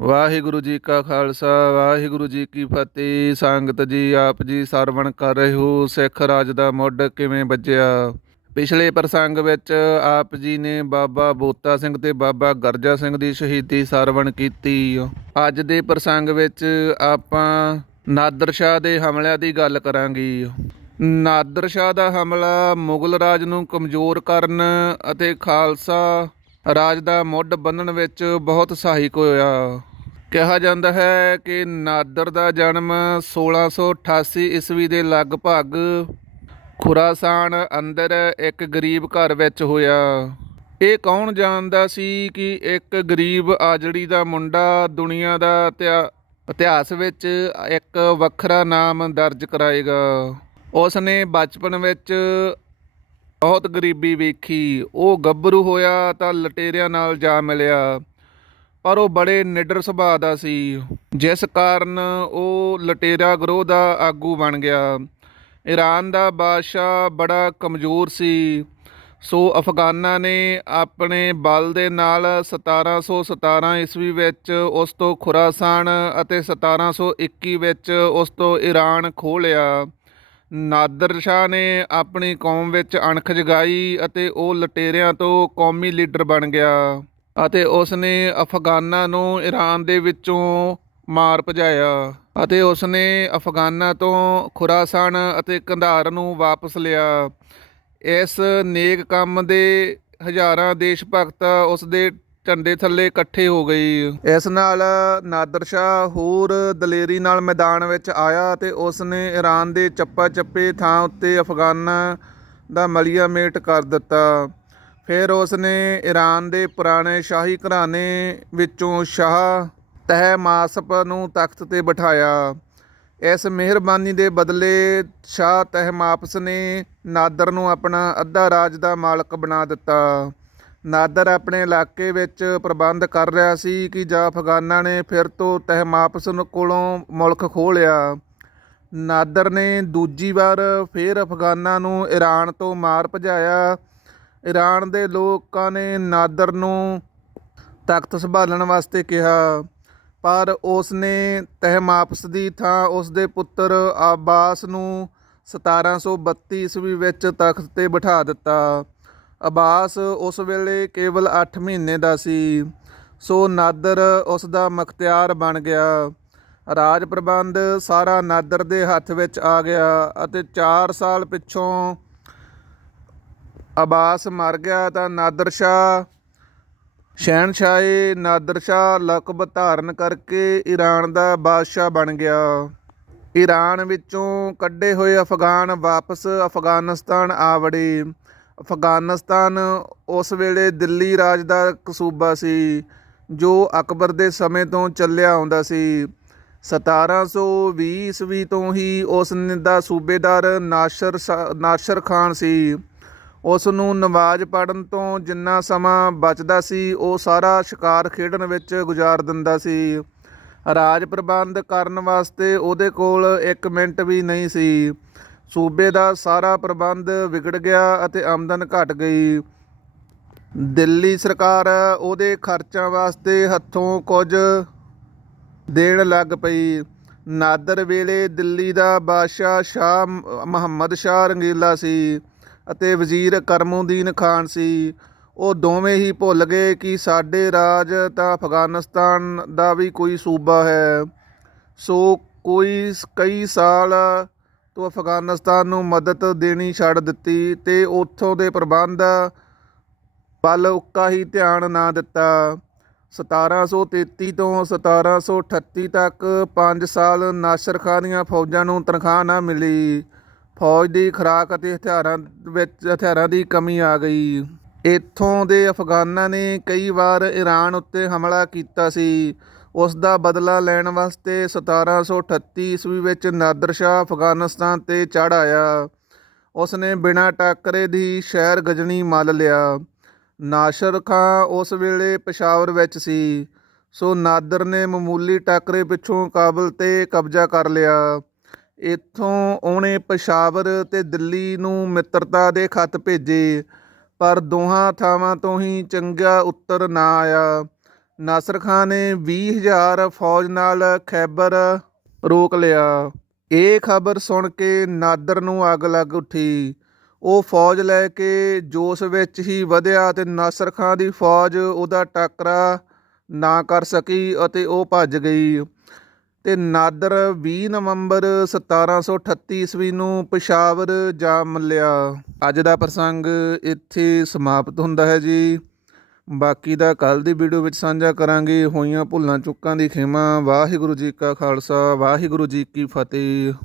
ਵਾਹਿਗੁਰੂ ਜੀ ਕਾ ਖਾਲਸਾ, ਵਾਹਿਗੁਰੂ ਜੀ ਕੀ ਫਤਿਹ। ਸੰਗਤ ਜੀ, ਆਪ ਜੀ ਸਰਵਣ ਕਰ ਰਹੇ ਹੋ, ਸਿੱਖ ਰਾਜ ਦਾ ਮੁੱਢ ਕਿਵੇਂ ਵੱਜਿਆ? ਪਿਛਲੇ ਪ੍ਰਸੰਗ ਵਿੱਚ ਆਪ ਜੀ ਨੇ ਬਾਬਾ ਬੋਤਾ ਸਿੰਘ ਤੇ ਬਾਬਾ ਗਰਜਾ ਸਿੰਘ ਦੀ ਸ਼ਹੀਦੀ ਸਰਵਣ ਕੀਤੀ। ਅੱਜ ਦੇ ਪ੍ਰਸੰਗ ਵਿੱਚ ਆਪਾਂ ਨਾਦਰ ਸ਼ਾਹ ਦੇ ਹਮਲਿਆਂ ਦੀ ਗੱਲ ਕਰਾਂਗੇ। ਨਾਦਰ ਸ਼ਾਹ ਦਾ ਹਮਲਾ ਮੁਗਲ ਰਾਜ ਨੂੰ ਕਮਜ਼ੋਰ ਕਰਨ ਅਤੇ ਖਾਲਸਾ ਰਾਜ ਦਾ ਮੁੱਢ ਬੰਨਣ ਵਿੱਚ ਬਹੁਤ ਸਹਾਇਕ ਹੋਇਆ। ਕਿਹਾ ਜਾਂਦਾ ਹੈ ਕਿ ਨਾਦਰ ਦਾ ਜਨਮ 1688 ਈਸਵੀ ਦੇ ਲਗਭਗ ਖੁਰਾਸਾਨ ਅੰਦਰ ਇੱਕ ਗਰੀਬ ਘਰ ਵਿੱਚ ਹੋਇਆ। ਇਹ ਕੌਣ ਜਾਣਦਾ ਸੀ ਕਿ ਇੱਕ ਗਰੀਬ ਆਜੜੀ ਦਾ ਮੁੰਡਾ ਦੁਨੀਆ ਦਾ ਇਤਿਹਾ- ਇਤਿਹਾਸ ਵਿੱਚ ਇੱਕ ਵੱਖਰਾ ਨਾਮ ਦਰਜ ਕਰਾਏਗਾ। ਉਸ ਨੇ ਬਚਪਨ ਵਿੱਚ ਬਹੁਤ ਗਰੀਬੀ ਵੇਖੀ, ਉਹ ਗੱਭਰੂ ਹੋਇਆ ਤਾਂ ਲਟੇਰਿਆਂ ਨਾਲ ਜਾ ਮਿਲਿਆ। ਪਰ ਉਹ ਬੜੇ ਨਿਡਰ ਸੁਭਾਅ ਦਾ ਸੀ, ਜਿਸ ਕਾਰਨ ਉਹ ਲਟੇਰਾ ਗਰੋਹ ਦਾ ਆਗੂ ਬਣ ਗਿਆ। ਈਰਾਨ ਦਾ ਬਾਦਸ਼ਾਹ ਬੜਾ ਕਮਜ਼ੋਰ ਸੀ। ਸੋ ਅਫਗਾਨਾਂ ਨੇ ਆਪਣੇ ਬਲ ਦੇ ਨਾਲ 1717 ਈਸਵੀ ਵਿੱਚ ਉਸ ਤੋਂ ਖੁਰਾਸਾਨ ਅਤੇ 1721 ਵਿੱਚ ਉਸ ਤੋਂ ਈਰਾਨ ਖੋਹ ਲਿਆ। ਨਾਦਰ ਸ਼ਾਹ ਨੇ ਆਪਣੀ ਕੌਮ ਵਿੱਚ ਅਣਖ ਜਗਾਈ ਅਤੇ ਉਹ ਲਟੇਰਿਆਂ ਤੋਂ ਕੌਮੀ ਲੀਡਰ ਬਣ ਗਿਆ ਅਤੇ ਉਸ ਨੇ ਅਫਗਾਨਾਂ ਨੂੰ ਈਰਾਨ ਦੇ ਵਿੱਚੋਂ ਮਾਰ ਭਜਾਇਆ ਅਤੇ ਉਸ ਨੇ ਅਫਗਾਨਾਂ ਤੋਂ ਖੁਰਾਸਾਨ ਅਤੇ ਕੰਧਾਰ ਨੂੰ ਵਾਪਸ ਲਿਆ। ਇਸ ਨੇਕ ਕੰਮ ਦੇ ਹਜ਼ਾਰਾਂ ਦੇਸ਼ ਭਗਤ ਉਸ ਦੇ ਝੰਡੇ ਥੱਲੇ ਇਕੱਠੇ ਹੋ ਗਏ ਇਸ ਨਾਲ ਨਾਦਰ ਸ਼ਾਹ ਹੋਰ ਦਲੇਰੀ ਨਾਲ ਮੈਦਾਨ ਵਿੱਚ ਆਇਆ ਤੇ ਉਸ ਨੇ ਈਰਾਨ ਦੇ ਚੱਪਾ ਚੱਪੇ ਥਾਂ ਉੱਤੇ ਅਫਗਾਨਾਂ ਦਾ ਮਲੀਆ ਮੇਟ ਕਰ ਦਿੱਤਾ। ਫਿਰ ਉਸ ਨੇ ਈਰਾਨ ਦੇ ਪੁਰਾਣੇ ਸ਼ਾਹੀ ਘਰਾਣੇ ਵਿੱਚੋਂ ਸ਼ਾਹ ਤਹਿਮਾਸਪ ਨੂੰ ਤਖਤ ਤੇ ਬਿਠਾਇਆ। ਇਸ ਮਿਹਰਬਾਨੀ ਦੇ ਬਦਲੇ ਸ਼ਾਹ ਤਹਿਮਾਪਸ ਨੇ ਨਾਦਰ ਨੂੰ ਆਪਣਾ ਅੱਧਾ ਰਾਜ ਦਾ ਮਾਲਕ ਬਣਾ ਦਿੱਤਾ। ਨਾਦਰ ਆਪਣੇ ਇਲਾਕੇ ਵਿੱਚ ਪ੍ਰਬੰਧ ਕਰ ਰਿਹਾ ਸੀ ਕਿ ਜਾਂ ਅਫਗਾਨਾਂ ਨੇ ਫਿਰ ਤੋਂ ਤਹਿਮਾਪਸ ਨੂੰ ਕੋਲੋਂ ਮੁਲਕ ਖੋਹ ਲਿਆ। ਨਾਦਰ ਨੇ ਦੂਜੀ ਵਾਰ ਫਿਰ ਅਫਗਾਨਾਂ ਨੂੰ ਈਰਾਨ ਤੋਂ ਮਾਰ ਭਜਾਇਆ। ਈਰਾਨ ਦੇ ਲੋਕਾਂ ਨੇ ਨਾਦਰ ਨੂੰ ਤਖਤ ਸੰਭਾਲਣ ਵਾਸਤੇ ਕਿਹਾ, ਪਰ ਉਸ ਨੇ ਤਹਿਮਾਪਸ ਦੀ ਥਾਂ ਉਸ ਦੇ ਪੁੱਤਰ ਆਬਾਸ ਨੂੰ 1732 ਈਸਵੀ ਵਿੱਚ ਤਖਤ ਤੇ ਬਿਠਾ ਦਿੱਤਾ। ਅਬਾਸ ਉਸ ਵੇਲੇ ਕੇਵਲ 8 ਮਹੀਨੇ ਦਾ ਸੀ। ਸੋ ਨਾਦਰ ਉਸ ਦਾ ਮਖਤਿਆਰ ਬਣ ਗਿਆ। ਰਾਜ ਪ੍ਰਬੰਧ ਸਾਰਾ ਨਾਦਰ ਦੇ ਹੱਥ ਵਿੱਚ ਆ ਗਿਆ ਅਤੇ 4 ਸਾਲ ਪਿੱਛੋਂ ਅਬਾਸ ਮਰ ਗਿਆ ਤਾਂ ਨਾਦਰ ਸ਼ਾਹ, ਸ਼ਹਿਨਸ਼ਾਹੀ ਨਾਦਰ ਸ਼ਾਹ ਲਕਬ ਧਾਰਨ ਕਰਕੇ ਈਰਾਨ ਦਾ ਬਾਦਸ਼ਾਹ ਬਣ ਗਿਆ। ਈਰਾਨ ਵਿੱਚੋਂ ਕੱਢੇ ਹੋਏ ਅਫਗਾਨ ਵਾਪਸ ਅਫਗਾਨਿਸਤਾਨ ਆ ਵੜੇ। ਅਫਗਾਨਿਸਤਾਨ ਉਸ ਵੇਲੇ ਦਿੱਲੀ ਰਾਜ ਦਾ ਇੱਕ ਸੂਬਾ ਸੀ, ਜੋ ਅਕਬਰ ਦੇ ਸਮੇਂ ਤੋਂ ਚੱਲਿਆ ਆਉਂਦਾ ਸੀ। 1720 ਈਸਵੀ ਤੋਂ ਹੀ ਉਸ ਦਾ ਸੂਬੇਦਾਰ ਨਾਸ਼ਰ ਸ਼ਾ- ਨਾਸ਼ਰ ਖਾਨ ਸੀ। ਉਸ ਨੂੰ ਨਮਾਜ਼ ਪੜਨ ਤੋਂ ਜਿੰਨਾ ਸਮਾਂ ਬਚਦਾ ਸੀ, ਉਹ ਸਾਰਾ ਸ਼ਿਕਾਰ ਖੇਡਣ ਵਿੱਚ ਗੁਜ਼ਾਰ ਦਿੰਦਾ ਸੀ। ਰਾਜ ਪ੍ਰਬੰਧ ਕਰਨ ਵਾਸਤੇ ਉਹਦੇ ਕੋਲ 1 ਮਿੰਟ ਵੀ ਨਹੀਂ ਸੀ। ਸੂਬੇ ਦਾ ਸਾਰਾ ਪ੍ਰਬੰਧ ਵਿਗੜ ਗਿਆ ਅਤੇ ਆਮਦਨ ਘਟ ਗਈ। ਦਿੱਲੀ ਸਰਕਾਰ ਉਹਦੇ ਖਰਚਾਂ ਵਾਸਤੇ ਹੱਥੋਂ ਕੁਝ ਦੇਣ ਲੱਗ ਪਈ। ਨਾਦਰ ਵੇਲੇ ਦਿੱਲੀ ਦਾ ਬਾਦਸ਼ਾਹ ਸ਼ਾਹ ਮੁਹੰਮਦ ਸ਼ਾਹ ਰੰਗੀਲਾ ਸੀ ਅਤੇ ਵਜ਼ੀਰ ਕਰਮੁਦੀਨ ਖਾਨ ਸੀ। ਉਹ ਦੋਵੇਂ ਹੀ ਭੁੱਲ ਗਏ ਕਿ ਸਾਡੇ ਰਾਜ ਤਾਂ ਅਫਗਾਨਿਸਤਾਨ ਦਾ ਵੀ ਕੋਈ ਸੂਬਾ ਹੈ। ਸੋ ਕੋਈ, ਕਈ ਸਾਲ ਤੋਂ ਅਫਗਾਨਿਸਤਾਨ ਨੂੰ ਮਦਦ ਦੇਣੀ ਛੱਡ ਦਿੱਤੀ ਤੇ ਉੱਥੋਂ ਦੇ ਪ੍ਰਬੰਧ ਵੱਲ ਉੱਕਾ ਹੀ ਧਿਆਨ ਨਾ ਦਿੱਤਾ। 1733 ਤੋਂ 1738 ਤੱਕ 5 ਸਾਲ ਨਾਸਰ ਖਾਂ ਦੀਆਂ ਫੌਜਾਂ ਨੂੰ ਤਨਖਾਹ ਨਾ ਮਿਲੀ। ਫੌਜ ਦੀ ਖੁਰਾਕ ਅਤੇ ਹਥਿਆਰਾਂ ਵਿੱਚ ਹਥਿਆਰਾਂ ਦੀ ਕਮੀ ਆ ਗਈ। ਇੱਥੋਂ ਦੇ ਅਫਗਾਨਾਂ ਨੇ ਕਈ ਵਾਰ ਈਰਾਨ ਉੱਤੇ ਹਮਲਾ ਕੀਤਾ ਸੀ। ਉਸ ਦਾ ਬਦਲਾ ਲੈਣ ਵਾਸਤੇ 1738 ਈਸਵੀ ਵਿੱਚ ਨਾਦਰ ਸ਼ਾਹ ਅਫਗਾਨਿਸਤਾਨ ਤੇ ਚੜ੍ਹ ਆਇਆ। ਉਸ ਨੇ ਬਿਨਾਂ ਟਾਕਰੇ ਦੀ ਸ਼ਹਿਰ ਗਜਨੀ ਮੱਲ ਲਿਆ। ਨਾਸ਼ਰ ਖਾਂ ਉਸ ਵੇਲੇ ਪਸ਼ਾਵਰ ਵਿੱਚ ਸੀ। ਸੋ ਨਾਦਰ ਨੇ ਮਾਮੂਲੀ ਟਾਕਰੇ ਪਿੱਛੋਂ ਕਾਬਲ ਤੇ ਕਬਜ਼ਾ ਕਰ ਲਿਆ। ਇੱਥੋਂ ਉਹਨੇ ਪਸ਼ਾਵਰ ਤੇ ਦਿੱਲੀ ਨੂੰ ਮਿੱਤਰਤਾ ਦੇ ਖੱਤ ਭੇਜੇ, ਪਰ ਦੋਹਾਂ ਥਾਵਾਂ ਤੋਂ ਹੀ ਚੰਗਾ ਉੱਤਰ ਨਾ ਆਇਆ। ਨਾਸਰ ਖਾਨ ਨੇ 20000 ਫੌਜ ਨਾਲ ਖੈਬਰ ਰੋਕ ਲਿਆ। ਇਹ ਖਬਰ ਸੁਣ ਕੇ ਨਾਦਰ ਨੂੰ ਅੱਗ ਲੱਗ ਉੱਠੀ। ਉਹ ਫੌਜ ਲੈ ਕੇ ਜੋਸ਼ ਵਿੱਚ ਹੀ ਵਧਿਆ ਤੇ ਨਾਸਰ ਖਾਨ ਦੀ ਫੌਜ ਉਹਦਾ ਟਾਕਰਾ ਨਾ ਕਰ ਸਕੀ ਅਤੇ ਉਹ ਭੱਜ ਗਈ। ਤੇ ਨਾਦਰ 20 ਨਵੰਬਰ 1738 ਈਸਵੀ ਨੂੰ ਪਸ਼ਾਵਰ ਜਾ ਮੱਲਿਆ। ਅੱਜ ਦਾ ਪ੍ਰਸੰਗ ਇੱਥੇ ਸਮਾਪਤ ਹੁੰਦਾ ਹੈ ਜੀ। ਬਾਕੀ ਦਾ ਕੱਲ ਦੀ ਵੀਡੀਓ ਵਿੱਚ ਸਾਂਝਾ ਕਰਾਂਗੇ ਹੋਈਆਂ ਭੁੱਲਾਂ ਚੁੱਕਾਂ ਦੀ ਖਿਮਾ। ਵਾਹਿਗੁਰੂ ਜੀ ਕਾ ਖਾਲਸਾ, ਵਾਹਿਗੁਰੂ ਜੀ ਕੀ ਫਤਿਹ।